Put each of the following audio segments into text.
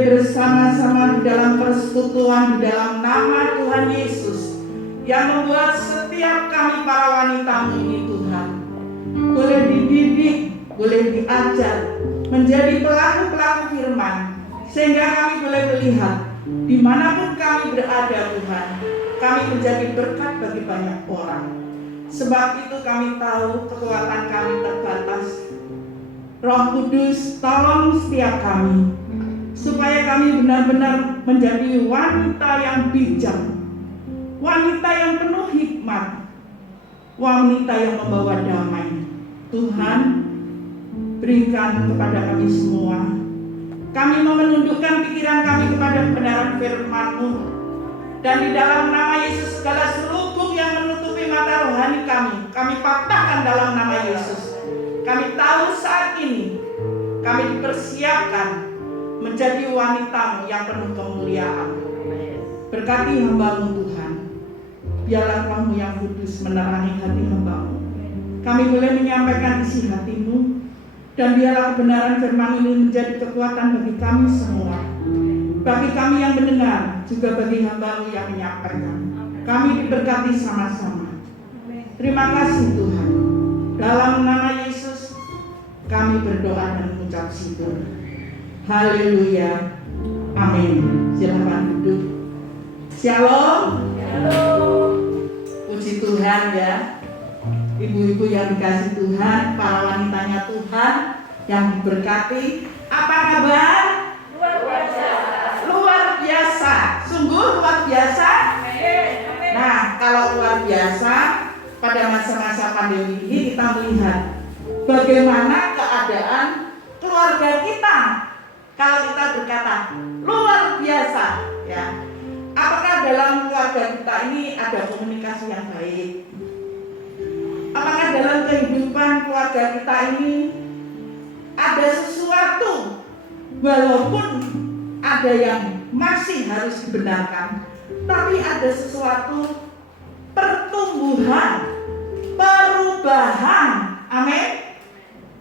boleh bersama-sama di dalam persekutuan di dalam nama Tuhan Yesus yang membuat setiap kami para wanitamu ini Tuhan boleh dididik, boleh diajar menjadi pelaku-pelaku firman, sehingga kami boleh melihat dimanapun kami berada Tuhan, kami menjadi berkat bagi banyak orang. Sebab itu kami tahu kekuatan kami terbatas. Roh Kudus tolong setiap kami supaya kami benar-benar menjadi wanita yang bijak, wanita yang penuh hikmat, wanita yang membawa damai. Tuhan, berikan kepada kami semua. Kami mau menundukkan pikiran kami kepada kebenaran firman-Mu, dan di dalam nama Yesus segala selubung yang menutupi mata rohani kami patahkan dalam nama Yesus. Kami tahu saat ini kami dipersiapkan menjadi wanita yang penuh kemuliaan. Berkati hamba-Mu Tuhan. Biarlah Roh-Mu yang kudus menerangi hati hamba-Mu. Kami boleh menyampaikan isi hati-Mu, dan biarlah kebenaran firman ini menjadi kekuatan bagi kami semua. Bagi kami yang mendengar, juga bagi hamba-Mu yang menyampaikan. Kami diberkati sama-sama. Terima kasih Tuhan. Dalam nama Yesus kami berdoa dan mengucap syukur. Haleluya. Amin. Silakan duduk. Shalom. Puji Tuhan ya. Ibu-ibu yang dikasih Tuhan, para wanitanya Tuhan yang diberkati. Apa kabar? Luar biasa. Luar biasa. Sungguh luar biasa. Nah, kalau luar biasa, pada masa-masa pandemi ini kita melihat bagaimana keadaan keluarga kita. Kalau kita berkata luar biasa, ya, apakah dalam keluarga kita ini ada komunikasi yang baik? Apakah dalam kehidupan keluarga kita ini ada sesuatu, walaupun ada yang masih harus dibenarkan, tapi ada sesuatu pertumbuhan, perubahan, amin.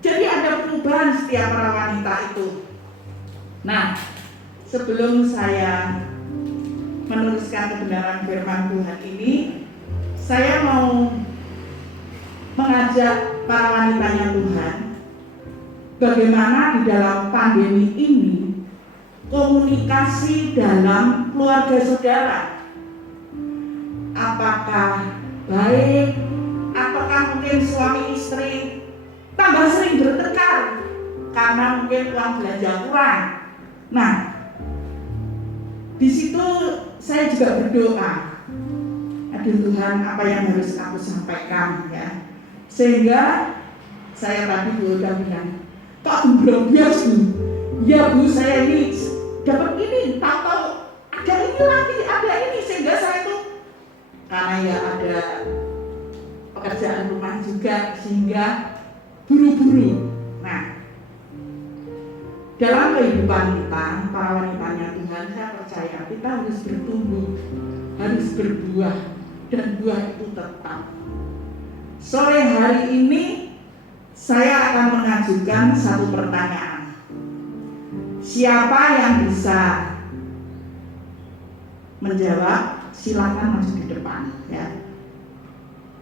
Jadi ada perubahan setiap para wanita itu. Nah, sebelum saya meneruskan kebenaran firman Tuhan ini, saya mau mengajak para wanitanya Tuhan bagaimana di dalam pandemi ini komunikasi dalam keluarga saudara. Apakah baik, ataukah mungkin suami istri tambah sering bertengkar karena mungkin uang belanja kurang. Nah, di situ saya juga berdoa, aduh Tuhan, apa yang harus aku sampaikan ya, sehingga saya tadi udah bilang, Pak Brobbias Bu, ya Bu, saya ini dapat ini, tahu-tahu ada ini lagi, ada ini, sehingga saya tuh karena ya ada pekerjaan rumah juga, sehingga buru-buru. Nah, dalam kehidupan kita, para wanitanya Tuhan, saya percaya kita harus bertumbuh, harus berbuah, dan buah itu tetap. Sore hari ini saya akan mengajukan satu pertanyaan. Siapa yang bisa menjawab? Silakan maju di depan ya.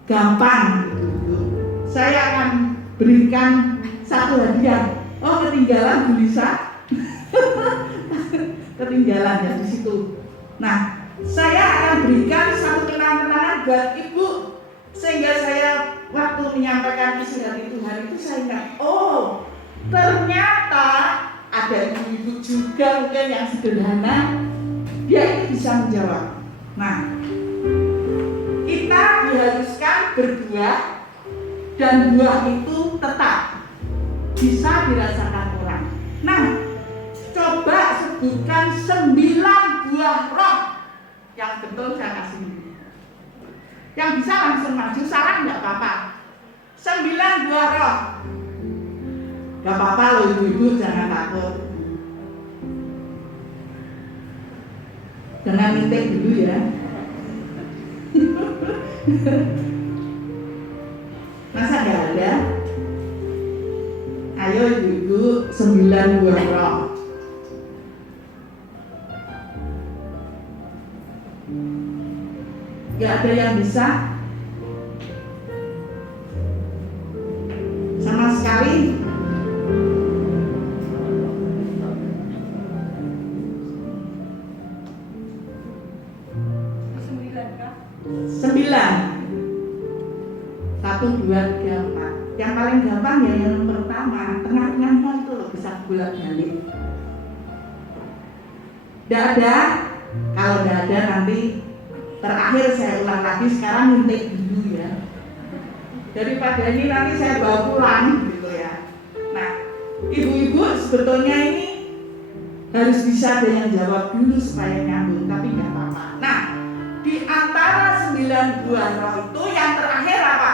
Gampang gitu. Saya akan berikan satu hadiah. Oh, ketinggalan Bu Lisa. Ketinggalan ya di situ. Nah, saya akan berikan satu kenang-kenangan buat Ibu, sehingga saya waktu menyampaikan isi hati Tuhan itu saya ingat, oh, ternyata ada ibu-ibu juga mungkin yang sederhana, dia itu bisa menjawab. Nah, kita diharuskan berbuah, dan buah itu tetap bisa dirasakan orang. Nah, coba sebutkan 9 buah roh yang betul saya kasih. Yang bisa langsung maju, salah nggak apa-apa. 9 buah roh. Nggak apa-apa loh ibu-ibu, jangan takut. Jangan minta dulu ya. Masa nggak ada? Ayo ibu-ibu, 9 buah roh. Nggak ada yang bisa sama sekali. Sembilan. 1, 2, 3, 4. Yang paling gampang ya yang pertama, tengah-tengah itu loh bisa bolak-balik. Tidak ada. Kalau tidak ada nanti terakhir saya ulang lagi. Sekarang nyuntik dulu ya. Daripada ini nanti saya bawa pulang gitu ya. Nah, ibu-ibu sebetulnya ini harus bisa ada yang jawab dulu supaya nyambung, tapi nggak apa-apa. Nah, di antara 9 buah roh itu yang terakhir apa?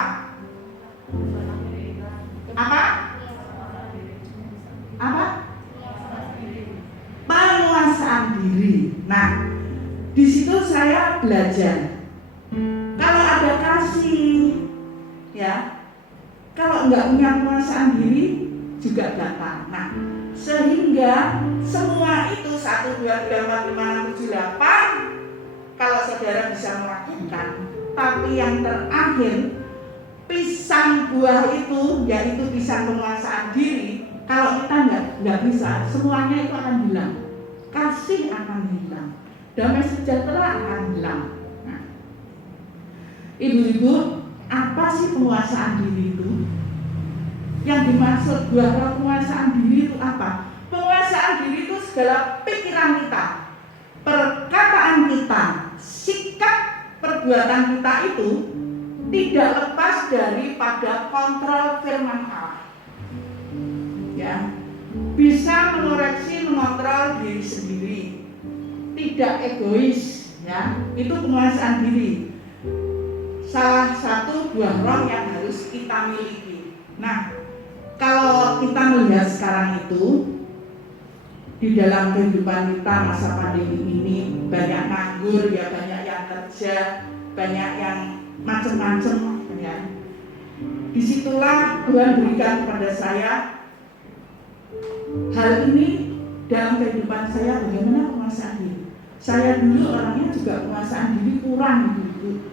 Apa? Apa? Penguasaan diri. Nah, di situ saya belajar. Kalau ada kasih, ya, kalau nggak punya penguasaan diri juga gampang. Nah, sehingga semua itu 1, 2, 3, 4, 5, 6, 7, 8 kalau saudara bisa melakukan, tapi yang terakhir pisang buah itu, yaitu pisang penguasaan diri, kalau kita nggak bisa, semuanya itu akan hilang. Kasih akan hilang, damai sejahtera akan hilang. Nah, ibu-ibu, apa sih penguasaan diri itu? Yang dimaksud buah roh penguasaan diri itu apa? Penguasaan diri itu segala pikiran kita, perkataan kita, sikap perbuatan kita itu tidak lepas daripada kontrol firman Allah. Ya, bisa mengoreksi, mengontrol diri sendiri, tidak egois, ya, itu penguasaan diri. Salah satu buah roh yang harus kita miliki. Nah, kalau kita melihat sekarang itu di dalam kehidupan kita masa pandemi ini banyak nganggur, ya, banyak yang kerja, banyak yang macam-macam, ya. Disitulah Tuhan berikan kepada saya hal ini dalam kehidupan saya, bagaimana penguasaan diri. Saya dulu orangnya juga penguasaan diri kurang gitu.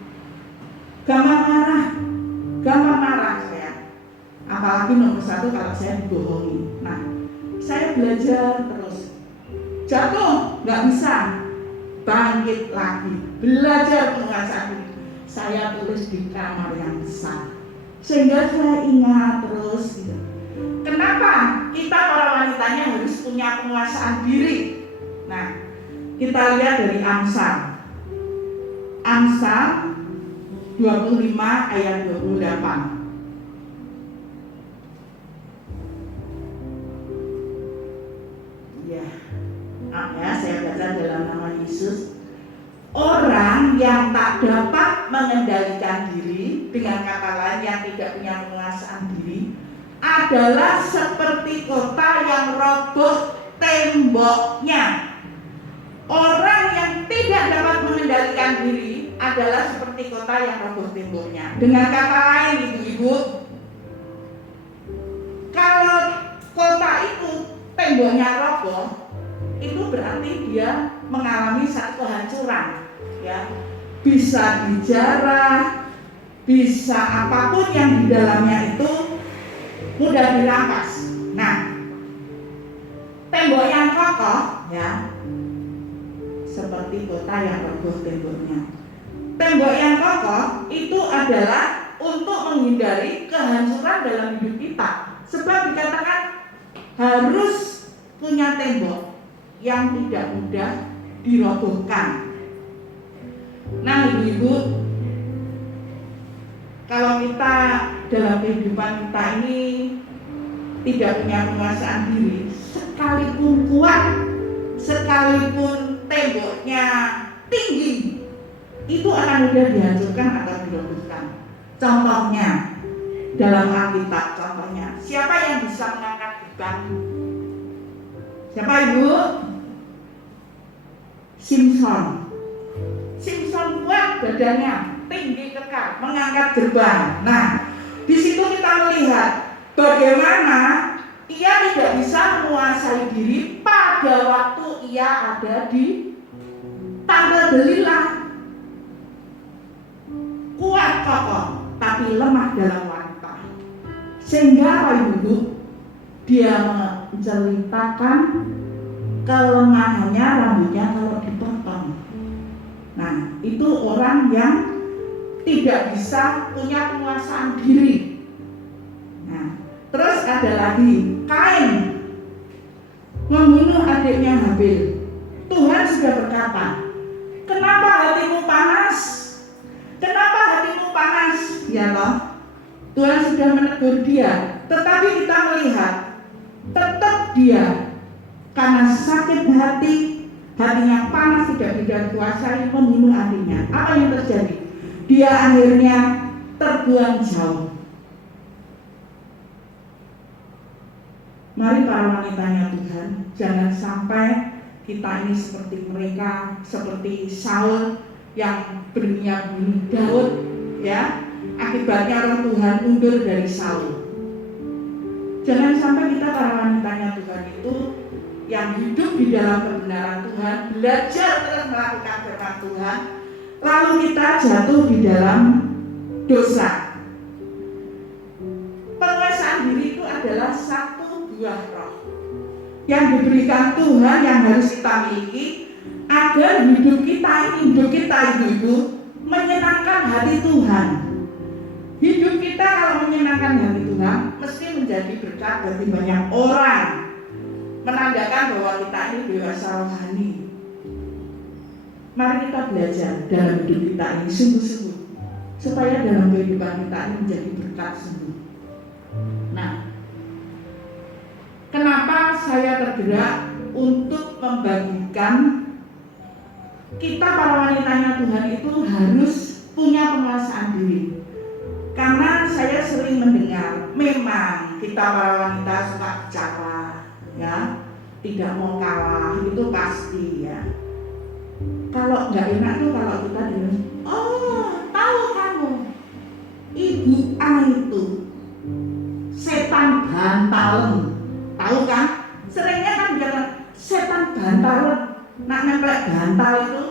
Gampang marah saya. Apalagi nomor 1 kalau saya dibohongi. Nah, saya belajar terus. Jatuh, nggak bisa, bangkit lagi, belajar penguasaan diri. Saya tulis di kamar yang besar, sehingga saya ingat terus gitu. Kenapa kita para wanitanya harus punya penguasaan diri? Nah, kita lihat dari Amsal 25 ayat 28. Ya, saya baca dalam nama Yesus. Orang yang tak dapat mengendalikan diri, dengan kata lain yang tidak punya penguasaan diri, adalah seperti kota yang roboh temboknya. Orang yang tidak dapat mengendalikan diri adalah seperti kota yang roboh temboknya. Dengan kata lain, ibu-ibu, kalau kota itu temboknya roboh, itu berarti dia mengalami satu kehancuran, ya. Bisa dijarah, bisa apapun yang di dalamnya itu mudah dirampas. Nah, tembok yang kokoh, ya, seperti kota yang roboh temboknya. Tembok yang kokoh itu adalah untuk menghindari kehancuran dalam hidup kita. Sebab dikatakan harus punya tembok yang tidak mudah dirobohkan. Nah, ibu-ibu, kalau kita dalam kehidupan kita ini tidak punya penguasaan diri, sekalipun kuat, sekalipun temboknya tinggi, itu akan mudah dihancurkan atau dirobohkan. Contohnya dalam Alkitab, contohnya siapa yang bisa mengangkat beban? Siapa, ibu? Simpson kuat badannya, tinggi kekar, mengangkat gerbang. Nah, di situ kita melihat bagaimana ia tidak bisa menguasai diri pada waktu ia ada di tangga Delilah. kokoh, tapi lemah dalam wanita. Sehingga Ibu, dia menceritakan kelemahannya rambutnya kalau dipotong. Nah, itu orang yang tidak bisa punya penguasaan diri. Nah, terus ada lagi Kain membunuh adiknya Habil. Tuhan sudah berkata, kenapa hatimu panas? Kenapa hatimu panas? Ya loh, Tuhan sudah menegur dia. Tetapi kita melihat tetap dia karena sakit hati, hatinya panas, tidak dikuasai, membunuh adiknya. Apa yang terjadi? Dia akhirnya terbuang jauh. Mari para wanitanya Tuhan, jangan sampai kita ini seperti mereka, seperti Saul yang berniat bunuh Daud, ya. Akibatnya roh Tuhan mundur dari Saul. Jangan sampai kita para wanitanya Tuhan itu yang hidup di dalam kebenaran Tuhan, belajar terus melakukan firman Tuhan, lalu kita jatuh di dalam dosa. Penguasaan diri itu adalah satu buah roh yang diberikan Tuhan, yang harus kita miliki agar hidup kita ibu-ibu menyenangkan hati Tuhan. Hidup kita kalau menyenangkan hati Tuhan mesti menjadi berkat bagi banyak orang, menandakan bahwa kita ini dewasa rohani. Mari kita belajar dalam hidup kita ini sungguh-sungguh, supaya dalam kehidupan kita ini menjadi berkat sungguh. Nah, kenapa saya tergerak untuk membagikan kita para wanitanya Tuhan itu harus punya penguasaan diri? Karena saya sering mendengar, memang kita para wanita suka bicara, ya, tidak mau kalah, itu pasti ya. Kalau nggak enak tuh kalau kita dengar, oh tahu kamu, ibu A itu setan bantalan, tahu kan? Seringnya kan bilang setan bantalan, nak nempel bantal itu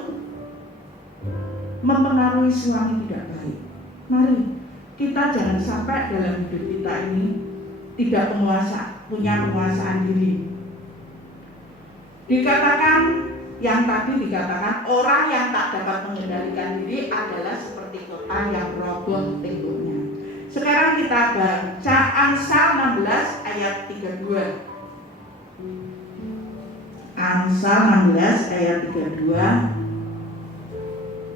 mempengaruhi suami tidak baik. Mari kita jangan sampai dalam hidup kita ini tidak punya penguasaan diri. Dikatakan, yang tadi dikatakan, orang yang tak dapat mengendalikan diri adalah seperti kota yang roboh temboknya. Sekarang kita baca Amsal 16 ayat 32. Amsal 16 ayat 32.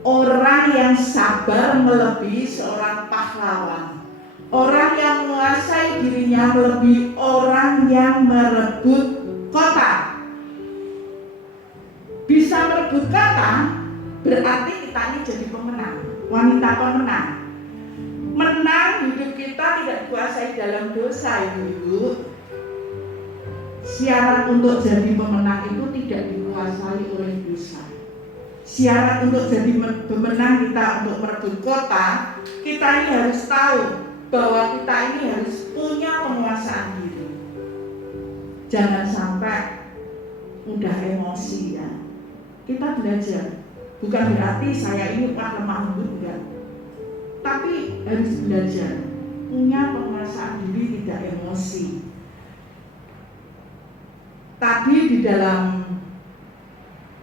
Orang yang sabar melebihi seorang pahlawan. Orang yang menguasai dirinya melebihi orang yang merebut kota. Bisa merebut kota berarti kita ini jadi pemenang, wanita pemenang. Menang, hidup kita tidak dikuasai dalam dosa, ibu-ibu. Syarat untuk jadi pemenang itu tidak dikuasai oleh dosa. Syarat untuk jadi pemenang kita untuk merebut kota, kita ini harus tahu bahwa kita ini harus punya penguasaan diri. Jangan sampai mudah emosi ya. Kita belajar, bukan berarti saya ini lemah lembut, enggak. Tapi harus belajar punya penguasaan diri, tidak emosi. Tadi di dalam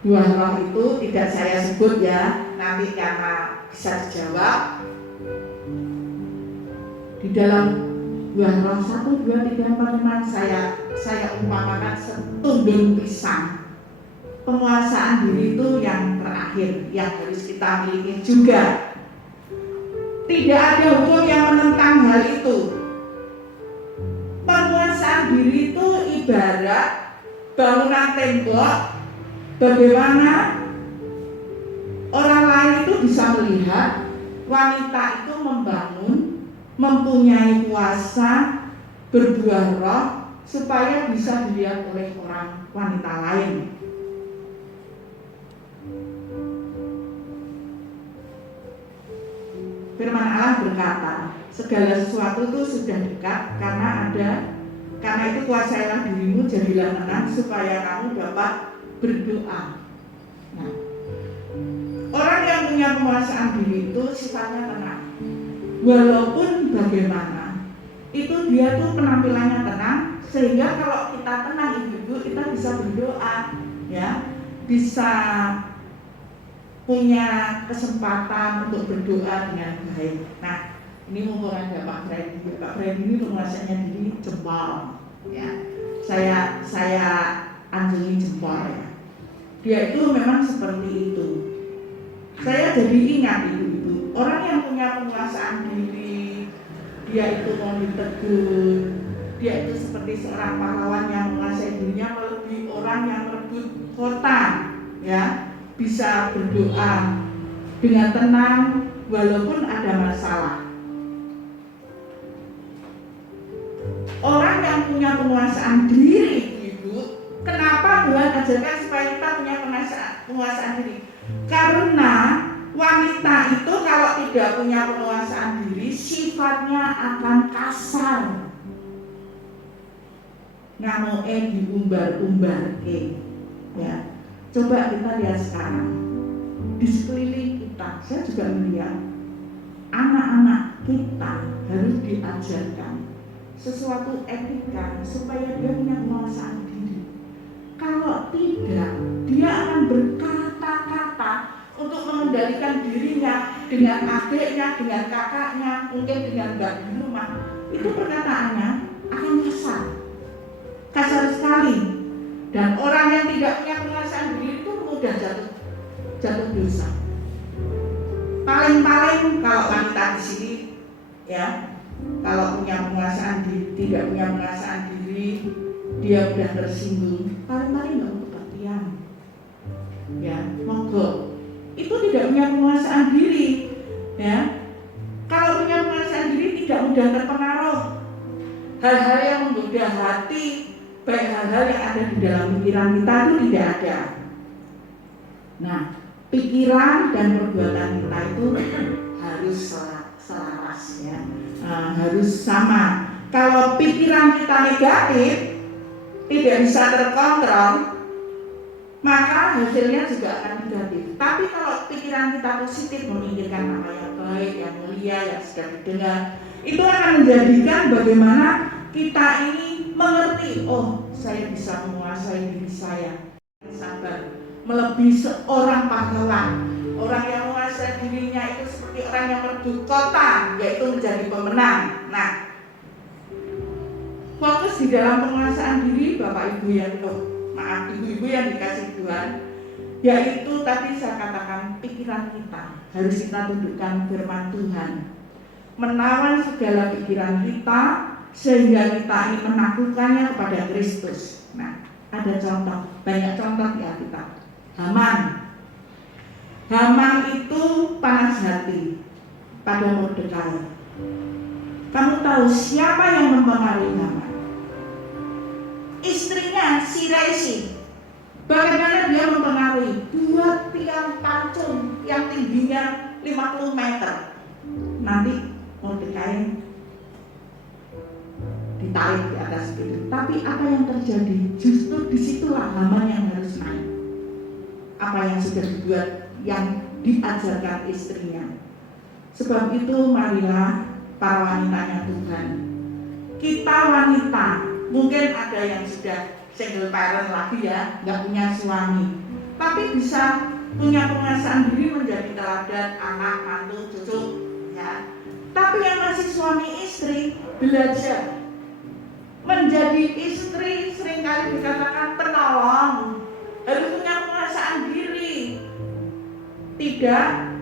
buah roh itu tidak saya sebut ya, nanti karena bisa dijawab. Di dalam buah roh 1, 2, 3, 4, 5 saya umpamakan setumbung pisang. Penguasaan diri itu yang terakhir yang harus kita miliki juga. Tidak ada hukum yang menentang hal itu. Penguasaan diri itu ibarat bangunan tembok. Bagaimana orang lain itu bisa melihat wanita itu membangun, mempunyai kuasa, berbuah roh, supaya bisa dilihat oleh orang wanita lain. Firman Allah berkata, segala sesuatu itu sudah dekat karena itu kuasailah dirimu, jadilah menang supaya kamu dapat berdoa. Nah, orang yang punya penguasaan diri itu sifatnya tenang. walaupun bagaimana itu dia tuh penampilannya tenang, sehingga kalau kita tenang ibu-ibu, kita bisa berdoa, ya, bisa punya kesempatan untuk berdoa dengan baik. Nah, ini mumpung ada Pak Freddy. Pak Freddy ini penguasanya diri jempol, ya. Saya anjungi jempol, ya. Dia itu memang seperti itu. Saya jadi ingat ibu-ibu, orang yang punya penguasaan diri, dia itu mau ditegur, dia itu seperti seorang pahlawan yang menguasai dirinya melebihi orang yang merebut kota, ya, bisa berdoa dengan tenang walaupun ada masalah. Orang yang punya penguasaan diri, ibu, kenapa Tuhan ajarkan supaya kita punya penguasaan diri? Karena wanita itu kalau tidak punya penguasaan diri, sifatnya akan kasar. Ngamoe diumbar-umbar, ya. Coba kita lihat sekarang di sekeliling kita. Saya juga melihat anak-anak kita harus diajarkan sesuatu etika supaya dia punya penguasaan diri. Kalau tidak, dia akan berkata-kata untuk mengendalikan dirinya dengan adiknya, dengan kakaknya, mungkin dengan mbak di rumah. Itu perkataannya akan kasar sekali. Dan orang yang tidak punya penguasaan diri itu mudah jatuh dosa. Paling-paling kalau wanita di sini, ya, kalau punya penguasaan diri, tidak punya penguasaan diri, dia mudah tersinggung. Paling-paling nggak kepertian, ya, mogok. Itu tidak punya penguasaan diri, ya. Kalau punya penguasaan diri tidak mudah terpengaruh. Hal-hal yang menggoda hati, baik hal-hal yang ada di dalam pikiran kita itu tidak ada. Nah, pikiran dan perbuatan kita itu harus selaras, ya, harus sama. Kalau pikiran kita negatif, tidak bisa terkontrol, maka hasilnya juga akan negatif. Tapi kalau pikiran kita positif, memikirkan apa yang baik, yang mulia, yang sudah didengar, itu akan menjadikan bagaimana kita ini mengerti, oh, saya bisa menguasai diri saya, sabar, melebihi seorang pahlawan. Orang yang menguasai dirinya itu seperti orang yang merebut kota, yaitu menjadi pemenang. Nah, fokus di dalam penguasaan diri Bapak Ibu ibu-ibu yang dikasih Tuhan, yaitu tadi saya katakan pikiran kita harus kita tundukkan firman Tuhan, menawan segala pikiran kita sehingga kita ini menaklukkannya kepada Kristus. Nah, ada contoh, banyak contoh ya kita. Haman itu panas hati pada Mordekai. Kamu tahu siapa yang mempengaruhi Haman? Istrinya si Reisi. Bagaimana dia mempengaruhi? Buat tiang pancung yang tingginya 50 meter. Nanti Mordekai ditarik di atas itu. Tapi apa yang terjadi? Justru disitulah Haman yang harus naik. Apa yang sudah dibuat, yang diajarkan istrinya. Sebab itu marilah para wanitanya Tuhan, kita wanita, mungkin ada yang sudah single parent lagi ya, nggak punya suami, tapi bisa punya penguasaan diri menjadi teladan anak, mantu, cucu, ya. Tapi yang masih suami istri, belajar menjadi istri, seringkali dikatakan penolong, harus punya penguasaan diri, tidak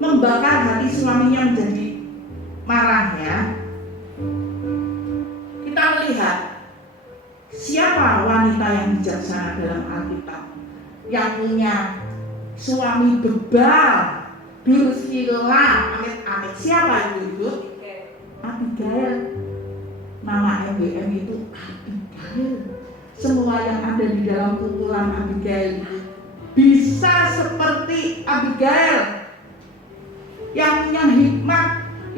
membakar hati suaminya menjadi marah, ya. Kita melihat siapa wanita yang bijaksana dalam Alkitab, yang punya suami bebal, durhaka, amit-amit. Siapa itu? Abigail. Nama MBM itu Abigail. Semua yang ada di dalam kumpulan Abigail bisa seperti Abigail, yang punya hikmat,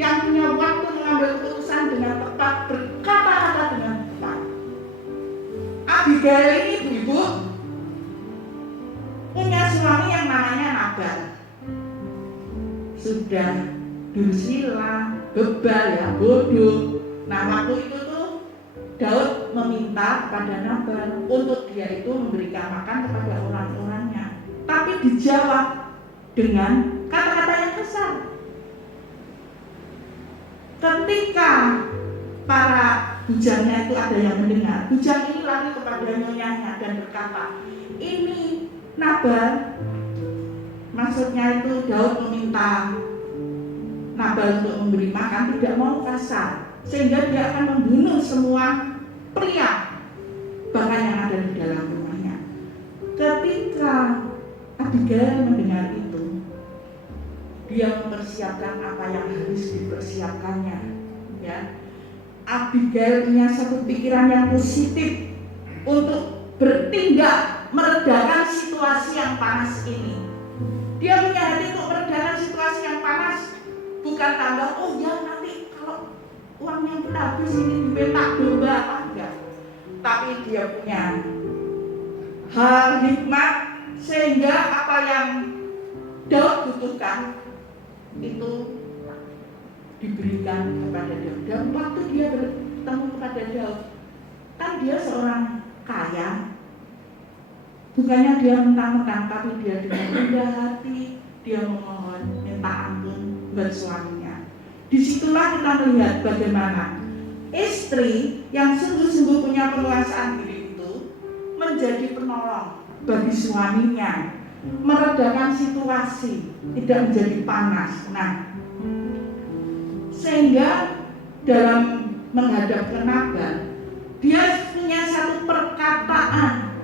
yang punya waktu mengambil keputusan dengan tepat, berkata-kata dengan tepat. Abigail ini ibu punya suami yang namanya Nabal. Sudah dursila, bebal ya, bodoh. Nah waktu itu tuh Daud meminta kepada Nabal untuk dia itu memberikan makan kepada orang-orangnya, tapi dijawab dengan kata-kata yang kasar. Ketika para bujangnya itu ada yang mendengar, bujang ini lari kepada nyonyanya dan berkata, ini Nabal, maksudnya itu Daud meminta Nabal untuk memberi makan, tidak mau kasar, sehingga dia akan membunuh semua pria bahkan yang ada di dalam rumahnya. Ketika Abigail mendengar itu, dia mempersiapkan apa yang harus dipersiapkannya, ya. Abigail punya satu pikiran yang positif untuk bertindak meredakan situasi yang panas ini. Dia punya hati untuk meredakan situasi yang panas, bukan tambah, oh ya nanti kalau uang yang kita habis ini dibentak domba apa enggak. Tapi dia punya hal hikmat sehingga apa yang Daud butuhkan itu diberikan kepada Daud. Dan waktu dia bertemu kepada Daud, kan dia seorang kaya, bukannya dia mentang-mentang, tapi dia dengan rendah hati, dia memohon minta ampun buat suaminya. Disitulah kita melihat bagaimana istri yang sungguh-sungguh punya penguasaan diri itu menjadi penolong bagi suaminya, meredakan situasi, tidak menjadi panas. Nah, sehingga dalam menghadap ke Nabal, dia punya satu perkataan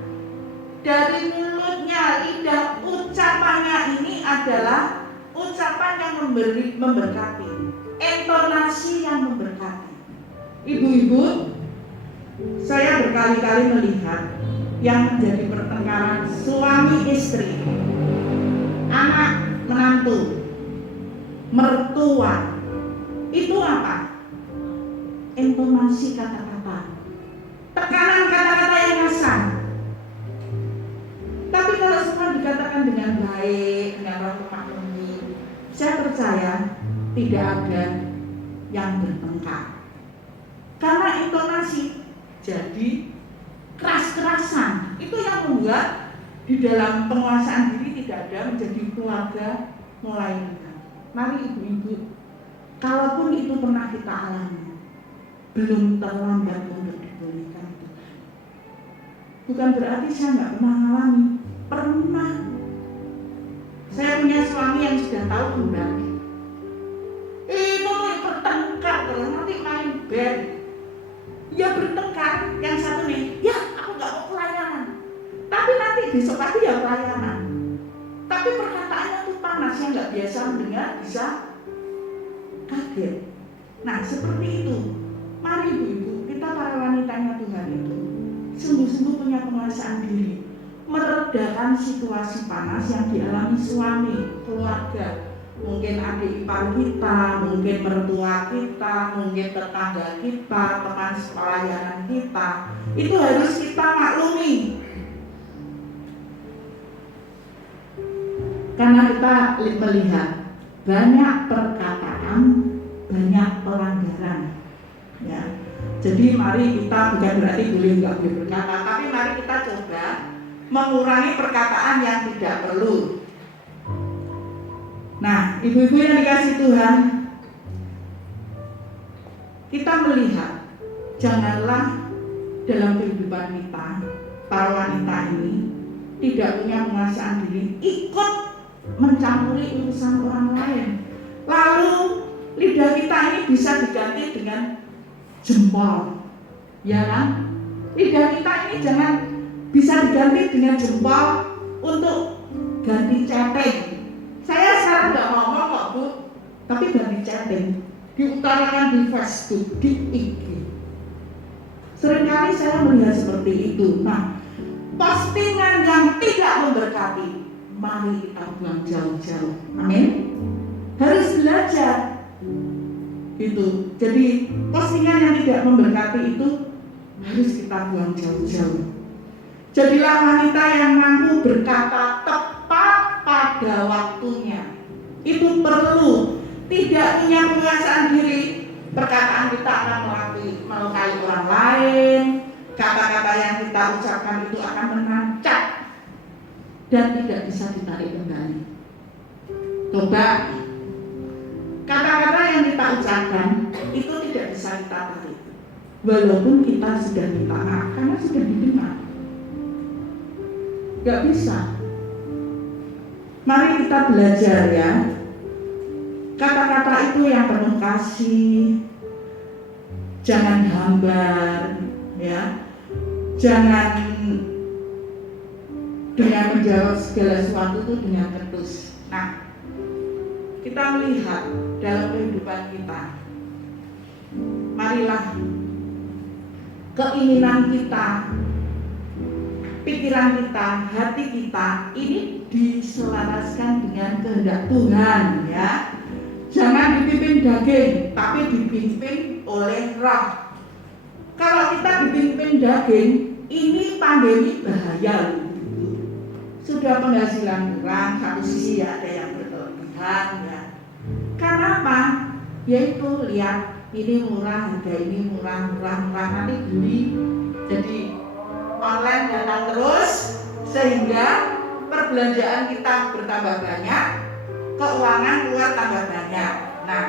dari mulutnya, lidah, ucapannya ini adalah ucapan yang memberkati, intonasi yang memberkati. Ibu-ibu, saya berkali-kali melihat yang menjadi pertengkaran suami istri, anak menantu, mertua, itu apa? Intonasi kata-kata, tekanan kata-kata yang kasar. Tapi kalau semua dikatakan dengan baik, dengan roh lemah lembut, saya percaya tidak ada yang bertengkar. Karena intonasi jadi keras-kerasan, itu yang membuat di dalam penguasaan diri tidak ada, menjadi keluarga mulai retak. Mari ibu-ibu, kalaupun itu pernah kita alami, belum terlambat untuk dipulihkan Tuhan. Bukan berarti saya nggak pernah mengalami, pernah. Saya punya suami yang sudah tahu kembali, itu bertengkar terus, nanti main band. Ya bertengkar, yang satu nih, ya aku nggak mau pelayanan, tapi nanti besok pagi ya pelayanan. Tapi perkataannya tuh panas, yang nggak biasa mendengar bisa kaget. Nah seperti itu. Mari ibu-ibu, kita para wanitanya Tuhan itu sungguh-sungguh punya penguasaan diri, meredakan situasi panas yang dialami suami, keluarga, mungkin adik ipar kita, mungkin mertua kita, mungkin tetangga kita, teman sepelayanan kita. Itu harus kita maklumi, karena kita melihat banyak perkataan, banyak pelanggaran, ya. Jadi mari kita, bukan berarti boleh nggak boleh berkata, tapi mari kita coba mengurangi perkataan yang tidak perlu. Nah, ibu-ibu yang dikasih Tuhan, kita melihat janganlah dalam kehidupan kita, para wanita ini tidak punya penguasaan diri, ikut mencampuri urusan orang lain. Lalu lidah kita ini bisa diganti dengan jempol, ya kan? Lidah kita ini jangan bisa diganti dengan jempol untuk ganti chatting. Saya sekarang nggak ngomong kok Bu, tapi ganti chatting, diutarakan di Facebook, di IG. Seringkali saya melihat seperti itu. Nah, postingan yang tidak memberkati, mari kita buang jauh-jauh. Amin. Harus belajar. Itu. Jadi postingan yang tidak memberkati itu harus kita buang jauh-jauh. Jadilah wanita yang mampu berkata tepat pada waktunya. Itu perlu tidak punya penguasaan diri, perkataan kita akan melukai orang lain, kata-kata yang kita ucapkan itu akan menancap dan tidak bisa ditarik kembali. Coba, kata-kata yang kita ucapkan itu tidak bisa kita tarik, walaupun kita sudah minta maaf karena sudah didengar. Gak bisa. Mari kita belajar ya. Kata-kata itu yang penuh kasih, jangan hambar, ya, jangan dengan menjawab segala sesuatu itu dengan ketus. Nah, kita melihat dalam kehidupan kita, marilah keinginan kita, pikiran kita, hati kita ini diselaraskan dengan kehendak Tuhan, ya. Jangan dipimpin daging, tapi dipimpin oleh roh. Kalau kita dipimpin daging, ini pandemi bahaya. Sudah penghasilan kurang, satu sisi ada yang berlebihan, ya. Karena apa? Yaitu lihat ini murah, harga ini murah, nanti beli. Jadi online datang terus, sehingga perbelanjaan kita bertambah banyak, keuangan keluar tambah banyak. Nah,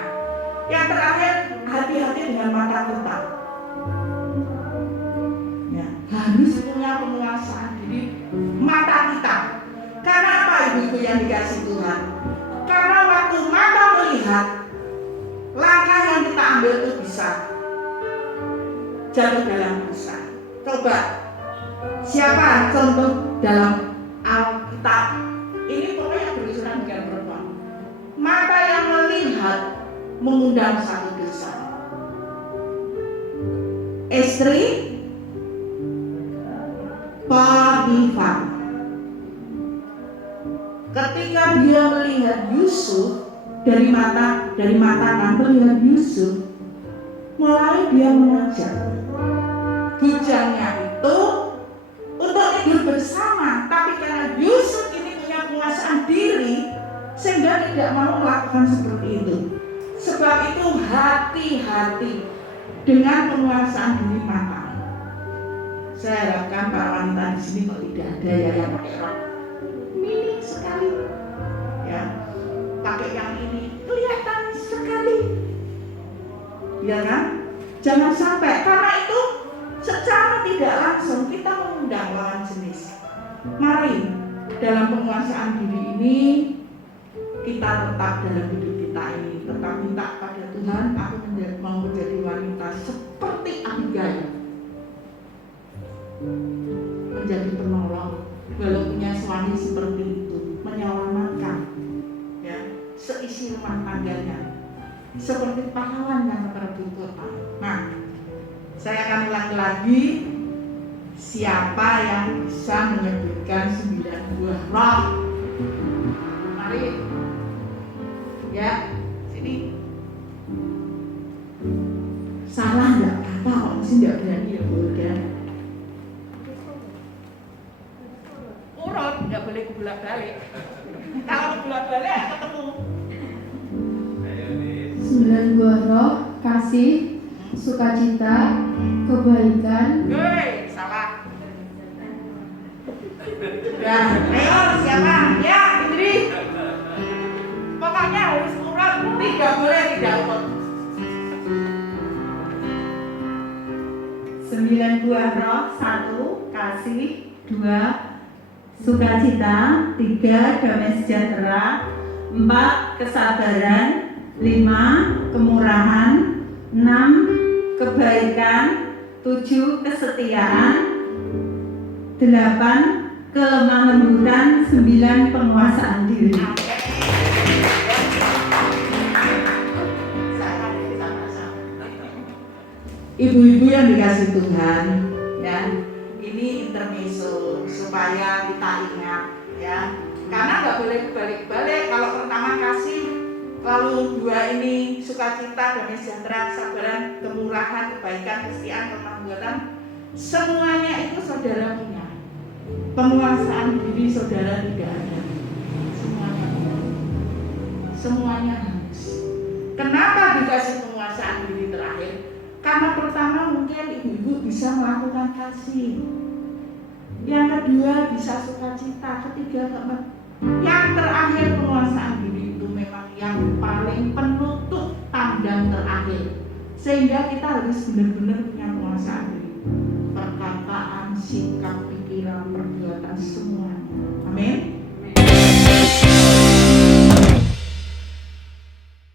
yang terakhir, hati-hati dengan mata kita. Ya, harus punya penguasaan diri mata kita. Karena apa, ibu-ibu yang dikasih Tuhan? Karena waktu mata melihat, langkah yang kita ambil itu bisa jatuh dalam dosa. Coba, siapa contoh dalam Alkitab? Ini pokoknya berurusan dengan perempuan. Mata yang melihat mengundang satu dosa. Istri Potifar. Ketika dia melihat Yusuf dari mata melihat Yusuf, mulai dia mengajak bujangnya itu untuk hidup bersama, tapi karena Yusuf ini punya penguasaan diri sehingga tidak mau melakukan seperti itu. Sebab itu hati-hati dengan penguasaan diri mata. Saya harapkan para wanita di sini kok tidak ada ya yang pakai rok mini sekali, ya, pakai yang ini kelihatan sekali, ya kan? Jangan sampai, karena itu secara tidak langsung kita mengundang lawan jenis. Mari dalam penguasaan diri ini kita tetap dalam hidup kita ini, tetap minta pada Tuhan, aku mau menjadi wanita seperti Abigail, menjadi penolong, walau punya suami seperti itu, menyelamatkan, ya, seisi rumah tangganya, seperti pahlawan yang merebut kota. Nah, saya akan ulang lagi, siapa yang bisa menyebutkan 9 buah roh? Mari, ya, sini. Salah nggak apa, kok mesti nggak berani ya udah. Urut, nggak boleh bolak balik. Kalau bolak balik ketemu. 9 buah roh: kasih, sukacita, kebaikan. Salah. Ya, ayo siapa? Ya, Indri. Pokoknya harus urut, tidak boleh tidak urut. 9 buah roh: 1. Kasih, 2. Sukacita, 3. Damai sejahtera, 4. Kesabaran, 5. Kemurahan, 6. Kebaikan, 7. Kesetiaan, 8. Kelemah lembutan, 9. Penguasaan diri. Ibu-ibu yang dikasih Tuhan, ya, ini intermezzo supaya kita ingat, ya, karena nggak boleh balik-balik. Kalau pertama kasih, lalu 2 ini sukacita, damai sejahtera, kesabaran, kemurahan, kebaikan, kesetiaan, kelembutan, semuanya itu saudara punya. Penguasaan diri saudara tidak ada. Semuanya harus. Kenapa dikasih penguasaan diri terakhir? Karena pertama mungkin ibu-ibu bisa melakukan kasih, yang kedua bisa sukacita, ketiga keempat. Yang terakhir penguasaan diri itu memang yang paling penutup tandang terakhir, sehingga kita harus benar-benar punya penguasaan diri, perkataan, sikap, pikiran, perbuatan, semuanya. Amin.